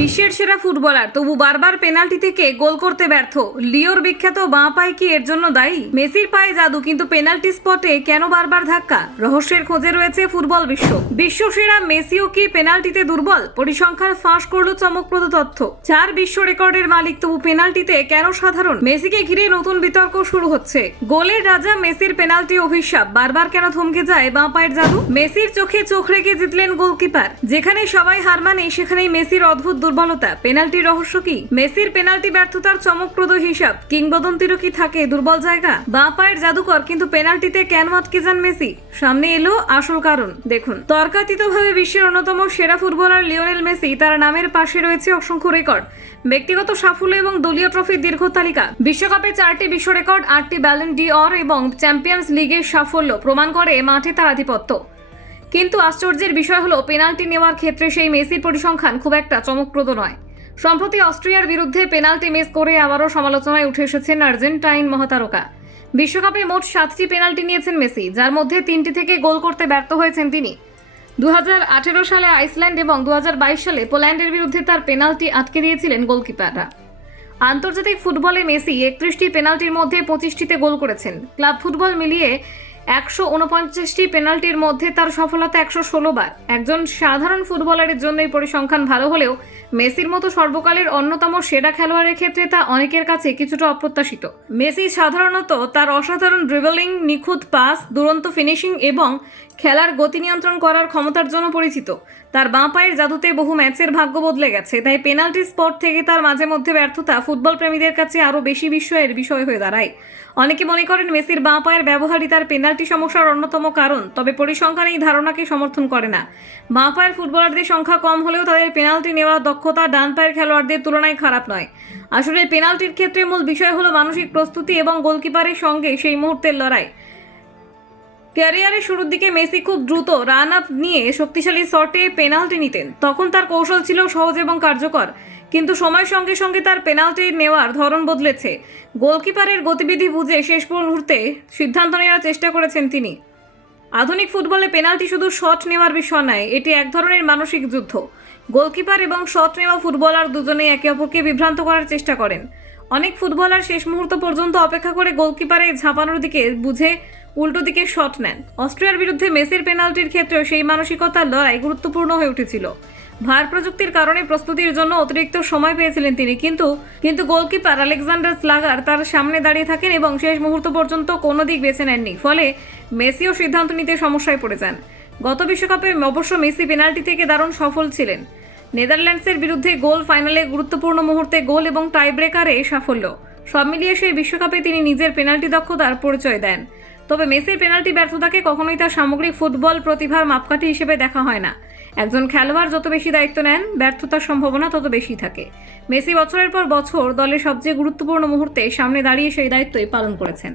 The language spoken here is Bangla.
বিশ্বের সেরা ফুটবলার তবু বারবার পেনাল্টি থেকে গোল করতে ব্যর্থ। লিওর বিখ্যাত বাঁ পায়ে কি এর জন্য দায়ী? মেসির পায়ে জাদু, কিন্তু পেনাল্টি স্পটে কেন বারবার ধাক্কা? রহস্যের খোঁজে রয়েছে ফুটবল বিশ্ব সেরা মেসিও কি পেনাল্টিতে দুর্বল? পরিসংখ্যান ফাঁস করলো চমকপ্রদ তথ্য। 4 বিশ্ব রেকর্ডের মালিক, তবু পেনাল্টিতে কেন সাধারণ? মেসিকে ঘিরে নতুন বিতর্ক শুরু হচ্ছে। গোলের রাজা মেসির পেনাল্টি অভিশাপ, বারবার কেন থমকে যায় বাঁ পায়ের জাদু? মেসির চোখে চোখ রেখে জিতলেন গোলকিপার। যেখানে সবাই হার মানে সেখানেই মেসির অদ্ভুত দুর্বলতা। পেনাল্টির রহস্য কি? মেসির পেনাল্টি ব্যর্থতার চমকপ্রদ হিসাব। কিংবদন্তিরও কি থাকে দুর্বল জায়গা? বাঁ পায়ের জাদুকর, কিন্তু পেনাল্টিতে কেন আটকে যান মেসি? সামনে এলো আসল কারণ। দেখুন, তর্কাতীতভাবে বিশ্বের অন্যতম সেরা ফুটবলার লিওনেল মেসি, তার নামের পাশে রয়েছে অসংখ্য রেকর্ড, ব্যক্তিগত সাফল্য এবং দলীয় ট্রফির দীর্ঘ তালিকা। বিশ্বকাপে 4টি বিশ্ব রেকর্ড, 8টি ব্যালন ডি অর এবং চ্যাম্পিয়ন্স লিগের সাফল্য প্রমাণ করে মাঠে তার আধিপত্য। কিন্তু আশ্চর্যের বিষয় হলো, পেনাল্টি নেওয়ার ক্ষেত্রে সেই মেসির পরিসংখ্যান খুব একটা চমকপ্রদ নয়। সম্প্রতি অস্ট্রিয়ার বিরুদ্ধে পেনাল্টি মিস করে আবারও সমালোচনায় উঠে এসেছেন আর্জেন্টাইন মহাতারকা। বিশ্বকাপে মোট 7টি পেনাল্টি নিয়েছেন মেসি, যার মধ্যে 3টি থেকে গোল করতে ব্যর্থ হয়েছেন তিনি। 2018 সালে আইসল্যান্ড এবং 2022 সালে পোল্যান্ডের বিরুদ্ধে তার পেনাল্টি আটকে দিয়েছিলেন গোলকিপাররা। আন্তর্জাতিক ফুটবলে মেসি 31টি পেনাল্টির মধ্যে 25টিতে গোল করেছেন। ক্লাব ফুটবল মিলিয়ে 149টি পেনাল্টির মধ্যে তার সফলতা 116 বার। একজন সাধারণ ফুটবলারের জন্য এই পরিসংখ্যান ভালো হলেও মেসির মতো সর্বকালের অন্যতম সেরা খেলোয়াড়ের ক্ষেত্রে তা অনেকের কাছে কিছুটা অপ্রত্যাশিত। মেসি সাধারণত তার অসাধারণ ড্রিবলিং, নিখুঁত পাস, দুরন্ত ফিনিশিং এবং খেলার গতি নিয়ন্ত্রণ করার ক্ষমতার জন্য পরিচিত। তার বাঁ পায়ের জাদুতে বহু ম্যাচের ভাগ্য বদলে গেছে, তাই পেনাল্টি স্পট থেকে তার মাঝে মধ্যে ব্যর্থতা ফুটবল প্রেমীদের কাছে আরও বেশি বিস্ময়ের বিষয় হয়ে দাঁড়ায়। অনেকে মনে করেন মেসির বাঁ পায়ের ব্যবহারই তার পেনাল্টি সমস্যার অন্যতম কারণ, তবে পরিসংখ্যান এই ধারণাকে সমর্থন করে না। বাঁ পায়ের ফুটবলারদের সংখ্যা কম হলেও তাদের পেনাল্টি নেওয়ার দক্ষতা ডান পায়ের খেলোয়াড়দের তুলনায় খারাপ নয়। আসলে পেনাল্টির ক্ষেত্রে মূল বিষয় হলো মানসিক প্রস্তুতি এবং গোলকিপারের সঙ্গে সেই মুহূর্তের লড়াই। ক্যারিয়ারের শুরুর দিকে মেসি খুব দ্রুত রান আপ নিয়ে শক্তিশালী শটে পেনাল্টি নিতেন। তখন তার কৌশল ছিল সহজ এবং কার্যকর, কিন্তু সময়ের সঙ্গে সঙ্গে তার পেনাল্টি নেওয়ার ধরন বদলেছে। গোলকিপারের গতিবিধি বুঝে শেষ মুহূর্তে সিদ্ধান্ত নেওয়ার চেষ্টা করেছেন তিনি। আধুনিক ফুটবলে পেনাল্টি শুধু শট নেওয়ার বিষয় নয়, এটি এক ধরনের মানসিক যুদ্ধ। গোলকিপার এবং শট নেওয়া ফুটবলার দুজনেই একে অপরকে বিভ্রান্ত করার চেষ্টা করেন। অনেক ফুটবলার শেষ মুহূর্ত পর্যন্ত অপেক্ষা করে গোলকিপারের ঝাঁপানোর দিকে বুঝে উল্টো দিকে শট নেন। অস্ট্রিয়ার বিরুদ্ধে মেসির পেনাল্টির ক্ষেত্রেও সেই মানসিকতার লড়াই গুরুত্বপূর্ণ হয়ে উঠেছিল। ভার প্রযুক্তির কারণে প্রস্তুতির জন্য অতিরিক্ত সময় পেয়েছিলেন তিনি, কিন্তু গোলকিপার আলেকজান্ডার স্লাগার তার সামনে দাঁড়িয়ে থাকেন এবং শেষ মুহূর্ত পর্যন্ত কোনো দিক বেছে নেননি। ফলে মেসিও সিদ্ধান্ত নিতে সমস্যায় পড়ে যান। গত বিশ্বকাপে অবশ্য মেসি পেনাল্টি থেকে দারুণ সফল ছিলেন। নেদারল্যান্ডসের বিরুদ্ধে গোল, ফাইনালে গুরুত্বপূর্ণ মুহূর্তে গোল এবং টাইব্রেকারে সাফল্য, সব মিলিয়ে সেই বিশ্বকাপে তিনি নিজের পেনাল্টি দক্ষতার পরিচয় দেন। তবে মেসির পেনাল্টি ব্যর্থতাকে কখনোই তার সামগ্রিক ফুটবল প্রতিভার মাপকাঠি হিসেবে দেখা হয় না। একজন খেলোয়াড় যত বেশি দায়িত্ব নেন, ব্যর্থতার সম্ভাবনা তত বেশি থাকে। মেসি বছরের পর বছর দলের সবচেয়ে গুরুত্বপূর্ণ মুহূর্তে সামনে দাঁড়িয়ে সেই দায়িত্বই পালন করেছেন।